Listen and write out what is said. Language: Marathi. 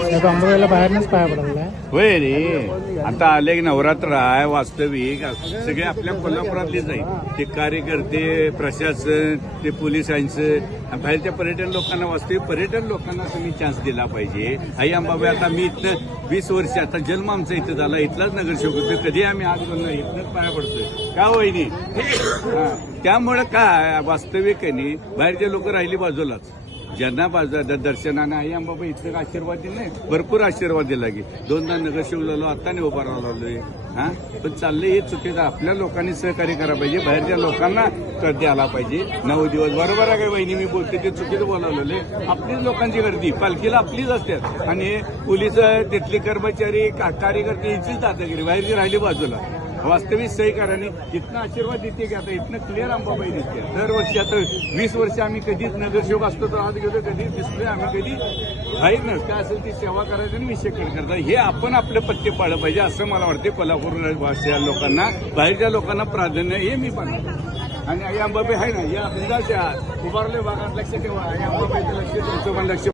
अंबाबाईला बाहेरनच पाया पडला होय रे. आता आले की नवरात्र आहे वास्तविक. सगळे आपल्या कोल्हापुरातलेच आहे ते कार्यकर्ते प्रशासन ते पोलिसांचं बाहेरच्या पर्यटन लोकांना वास्तविक पर्यटन लोकांना तुम्ही चान्स दिला पाहिजे. आई अंबाबाई आता मी इथं वीस वर्ष आता जन्म आमचा इथं झाला. इथलाच नगरसेवक होतो. कधी आम्ही आज बोललो इथनंच पाया पडतोय. का वहिनी? त्यामुळं काय वास्तविक आहे बाहेरचे लोक राहिली बाजूलाच. ज्यांना बाजू द- दर्शनाने आई अंबाबाई इथं आशीर्वाद दिले भरपूर आशीर्वाद दिला की. दोनदा नगरसेवक झालो आता नाही उभा लागलोय. हा? पण चाललंय हे चुकीचं. आपल्या लोकांनी सहकार्य करायला पाहिजे. बाहेरच्या लोकांना गर्दी आला पाहिजे. नऊ दिवस. बरोबर आहे बहिणी मी बोलते ते चुकीचं बोलावलेले आपलीच लोकांची गर्दी. पालखीला आपलीच असतात. आणि पोलीस तिथले कर्मचारी का- कार्यकर्ते यांचीच दादागिरी. बाहेरची राहिली बाजूला. वास्तविक सहकार्याने इतना आशीर्वाद देते की आता इथनं क्लिअर अंबाबाई दिसते दरवर्षी आता वीस वर्ष आम्ही कधीच नगरसेवक असतो तर आज घेतो कधीच दिसतोय आम्ही कधी बाहेर नस काय असेल ती सेवा करायची आणि विषय करता हे आपण आपले पत्ते पाळलं पाहिजे असं मला वाटते कोल्हापूर भाषा लोकांना बाहेरच्या लोकांना प्राधान्य हे मी पण आणि आई अंबाबाई आहे ना या अंदाज उभारले भागात लक्ष ठेवा. आई अंबाबाईचं लक्ष तुमचं पण लक्ष